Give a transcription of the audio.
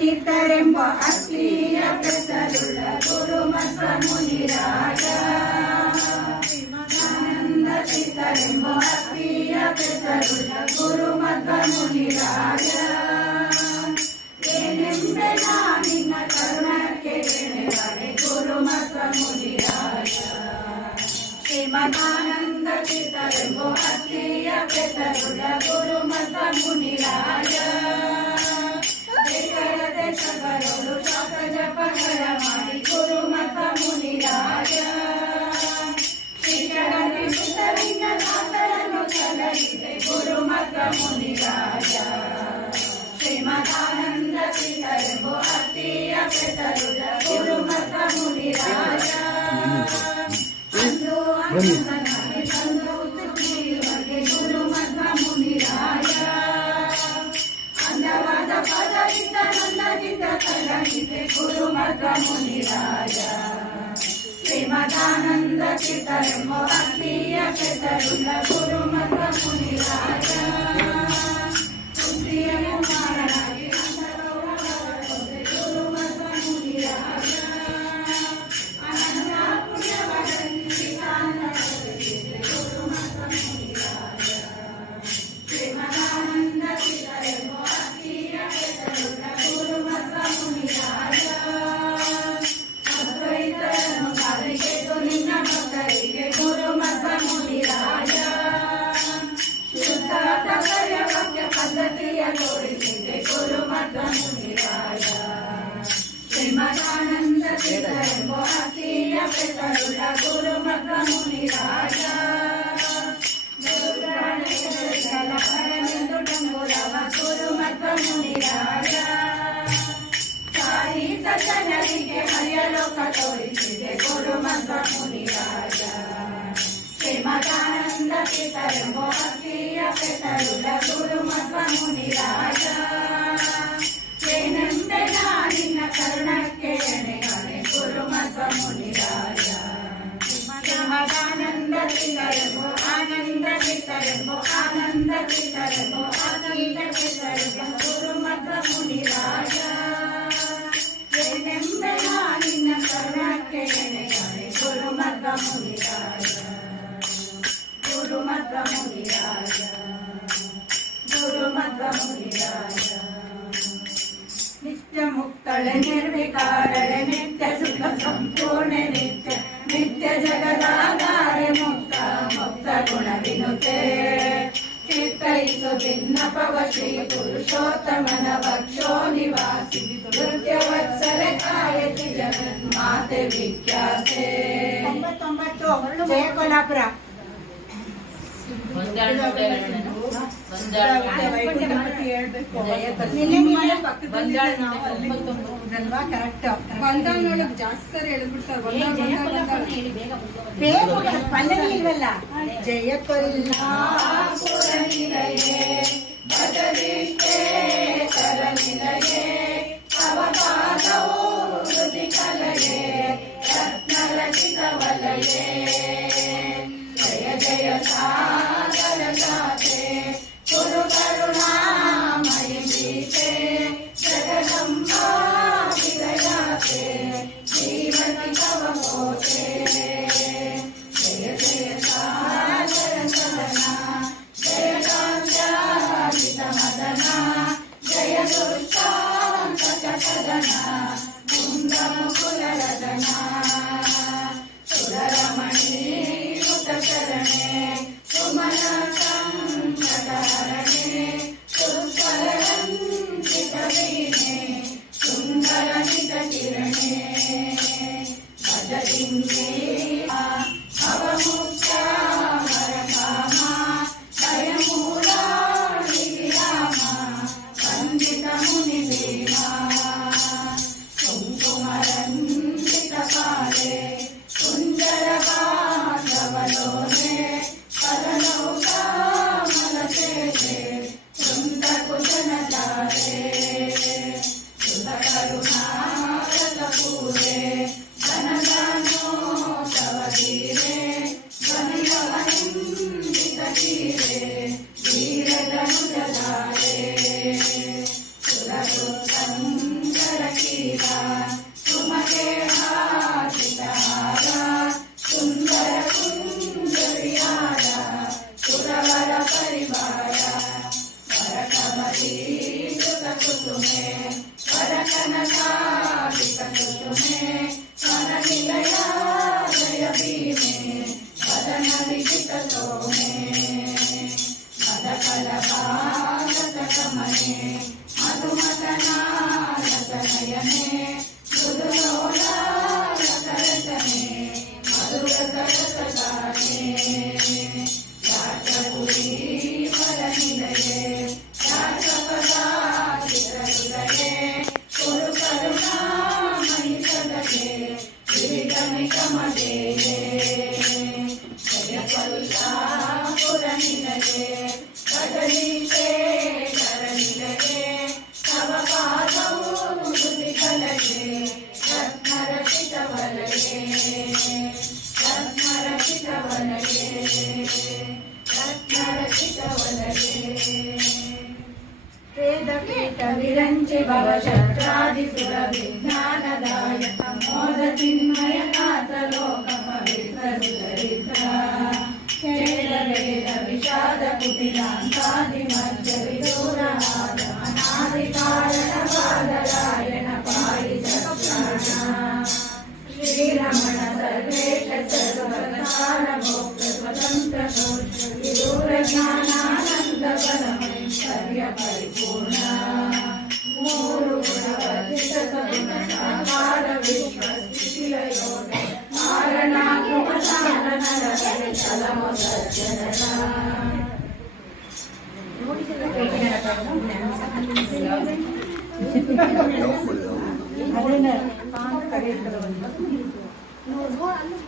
ಚಿತ್ತರೆಂಬ ಅತ್ತೀಯ ಬೆಸರುಳ್ಳ ಗುರುಮಧ್ವ ಮುನಿರಾಯ ಆನಂದ ಚಿತ್ತರೆಂಬ ಅತ್ತೀಯ ಬೆಸರುಳ್ಳ ಗುರುಮಧ್ವ ಮುನಿರಾಯ ಏನೆಂಬೆ ನಿನ್ನ ಕರುಣಕ್ಕೆ ಎಣೆಬರೆ ಗುರುಮಧ್ವ ಮುನಿರಾಯ ಶ್ರೀಮದಾನಂದ ಚಿತ್ತರೆಂಬ ಅತ್ತೀಯ ಬೆಸರುಳ್ಳ ಗುರುಮಧ್ವ ಮುನಿರಾಯ ಸಕಲರು ಶಾಪ ಜಪಗಳ ಮಾಡಿ ಗುರುಮಧ್ವ ಮುನಿರಾಯ ಶ್ರೀಕರನೆ ಸುತಲಿಂಗ ದಾಸರನ್ನು ಸಲಹಿದೆ ಗುರುಮಧ್ವ ಮುನಿರಾಯ ಶ್ರೀಮದಾನಂದ ಚಿತ್ತರೆಂಬ ಅತ್ತೀಯ ಬೆಸರುಳ್ಳ ಗುರುಮಧ್ವ ಮುನಿರಾಯ ಅಂದು ಅನಂತನಾಗಿ ತಂದು ಸುಖಿಯುವಗೆ ಗುರುಮಧ್ವ ಮುನಿರಾಯ ಅಂದವಾದ ಪದವಿದ್ದ ನನ್ನದಿಂದ ಸಲಹಿದೆ ಗುರುಮಧ್ವ ಮುನಿರಾಯ ಶ್ರೀಮದಾನಂದ ಚಿತ್ತರೆಂಬ ಅತ್ತೀಯ ಬೆಸರುಳ್ಳ ಗುರುಮಧ್ವ ಮುನಿರಾಯ ಬುದ್ಧಿಯನ್ನು ಮಾರನಾಗಿ ಗುರುಮಧ್ವ ಮುನಿರಾಯ ಅನಂತ ಪುಣ್ಯವರಲ್ಲಿ ಗುರುಮಧ್ವ ಮುನಿರಾಯ ಶ್ರೀಮದಾನಂದ ಚಿತ್ತರೆಂಬ ಅತ್ತೀಯ ಬೆಸರುಳ್ಳ ಗುರುಮಧ್ವ ಮುನಿರಾಯ ಅದ್ವೈತರನ್ನು ಕಾಲಿಗೆದು ನಿನ್ನ ಭಕ್ತರಿಗೆ ಗುರುಮಧ್ವ ಮುನಿರಾಯ ಶುದ್ಧ ತಪಯ ವಾಕ್ಯ ಪದ್ಧತಿಯ ತೋರಿಸಿದೆ ಗುರುಮಧ್ವ ಮುನಿರಾಯ ಶ್ರೀಮದಾನಂದ ಚಿತ್ತರೆಂಬ ಅತ್ತೀಯ ಬೆಸರುಳ್ಳ ಗುರುಮಧ್ವ ಮುನಿರಾಯ ಗುರುಮಧ್ವ ಮುನಿರಾಯ ಸಾಯಿ ಸಜ್ಜನರಿಗೆ ಹರಿಯಲೋಕ ತೋರಿಸಿದೆ ಗುರುಮಧ್ವ ಮುನಿರಾಯ ಶ್ರೀಮದಾನಂದ ಚಿತ್ತರೆಂಬ ಅತ್ತೀಯ ಬೆಸರುಳ್ಳ ಗುರುಮಧ್ವ ಮುನಿರಾಯ ಏನೆಂಬೆ ನಿನ್ನ ಕರುಣಕ್ಕೆ ಎಣೆಬರೆ ಗುರುಮಧ್ವ ಮುನಿರಾಯ ಶ್ರೀಮದಾನಂದ ಚಿತ್ತರೆಂಬ ಆನಂದ ಚಿತ್ತರೆಂಬ ಆನಂದ ಚಿತ್ತರೆಂಬ ಅತ್ತೀಯ ಬೆಸರುಳ್ಳ ಗುರುಮಧ್ವ ಮುನಿರಾಯ ಏನೆಂಬೆ ನಿನ್ನ ಕರುಣಕ್ಕೆ ಎಣೆಬರೆ ಗುರುಮಧ್ವ ಮುನಿರಾಯ ಗುರುಮಧ್ವ ಮುನಿರಾಯ ಗುರುಮಧ್ವ ಮುನಿರಾಯ ನಿತ್ಯ ಮುಕ್ತಳೆ ನಿರ್ವಿಕಾರಳೆ ನಿತ್ಯ ಸುಖ ಸಂಪೂರ್ಣ ನಿತ್ಯ ನಿತ್ಯ ಜಗದಾಧಾರೆ ಮುಕ್ತ ಮುಕ್ತ ಗುಣ ವಿನುತೆ ಚಿತ್ತೈಸು ಭಿನ್ನಪವ ಶ್ರೀ ಪುರುಷೋತ್ತಮನ ವಕ್ಷೋ ನಿವಾಸಿ ನೃತ್ಯ ವತ್ಸಲ ಕಾಯತಿ ಜಗನ್ಮಾತೆ ವಿಖ್ಯಾತೆ 99 ಜಯ ಕೊಲ್ಹಾಪುರ ಜಾಸ್ತಿ ಹೇಳಿಬಿಡ್ತಾರೆ ಪಲ್ಲವಿ ಇಲ್ವಲ್ಲ ಜಯ ಕೊಲ್ಹಾಪುರನಿಲಯೇ ಬದರಿಷ್ಟೇತರನಿಲಯೇ ತವ ಪಾದೌ ಹೃದಿ ಕಲಯೇ ರತ್ನರಚಿತ ವಲಯೇ ಜಯ ಜಯ ಸಾಗರ ಗಾತೆ ಗುರು ಕರುಣಾಮಯಿ ಗೀತೆ ಜಗದಂಬಾ ವಿರಯಾತೆ ಜೀವತಿ ತವ ಕೋಟೆ ಜಯ ಜಯ ಸಾಗರ ಸದನ ಜಯ ಕಾಂಚಾಲಿತ ಮದನ ಜಯ ದುಷ್ಟಾಂತಕ ಸದನ ಕುಂದ ಮುಕುಲ ರದನ ಸುರರಮಣಿ ಶರಣೆ ಸುಮನ ಸಂಕಟಹರಣೆ ಸುಸ್ವರಂಚಿತ ವೀಣೆ ಸುಂದರ ನಿಜ ಕಿರಣೆ ಭಜದಿಂಗೆ ಭವಮುಕ್ತ ಹರಕಾಮ ಭಯಮೂಲಾಣಿ ವಿರಾಮ ವಂದಿತ ಮುನಿದೇವ ಕುಂಕುಮರಂಜಿತ ಪಾಲೆ ಕುಂಜರ ಬಾಂಧವಲೋನೆ ಪರಲೋಕ ಮಧುಮತನಾರತನಯನೆ ಮೃದುಲೋಲಾರತರಚನೆ ಮಧುರಸರಸಗಾನೆ ರಾಜಪುರೀವರನಿಲಯೇ ರಾಜಪದಾಚಿತ್ರಹೃದಯೇ ಕುರು ಕರುಣಾಮಯಿ ಸದಯೇ ಗಿರಿಗಮಿಕಮದೇಯೇ ಜಯಪಲ್ಲಾಪುರನಿಲಯೇ ಕದಲೀಶೇಖರನಿಲಯೇ ತವ ಪಾದವು ಮೃದುಕಲಯೇ ರತ್ನರಚಿತವಲಯೇ ರತ್ನರಚಿತವಲಯೇ ರತ್ನರಚಿತವಲಯೇ ವೇದಪೀಠ ವಿರಂಚಿ ಭವಶತ್ರಾದಿಸುರ ವಿಜ್ಞಾನದಾಯಕ ಮೋದ ಚಿನ್ಮಯ ನಾಥ ಲೋಕ ಪವಿತ್ರ ಸುಚರಿತ್ರ ವೇದ ವೇದ ವಿಷಾದ ಕುಟಿಲಾಂತಾದಿ ಮಧ್ಯ ವಿದೂರ ಅನಾದಿ ಕಾರಣ ಬಾದರಾಯಣ ಪಾಯಿ ಸತ್ಯಾಣ ಶ್ರೀರಮಣ ಸರ್ವೇಶ ಸರ್ವಸಾರ ಭೋಕ್ತ ಸ್ವತಂತ್ರ ವಿದೂರ ಜ್ಞಾನಾನಂದ ಪರಮೈಶ್ವರ್ಯ ಪರಿಪೂರ್ಣ ಮೂರು ಗುಣವರ್ಜಿತ ಸಗುಣ ಸಾಕಾರ ವಿಶ್ವ ಸ್ಥಿತಿಲಯೋಗ ಕಾರಣ ಕೃಪಸಾರ ನರಹರಿ ಚಲಮ ಸಜ್ಜನರ ಯಾವ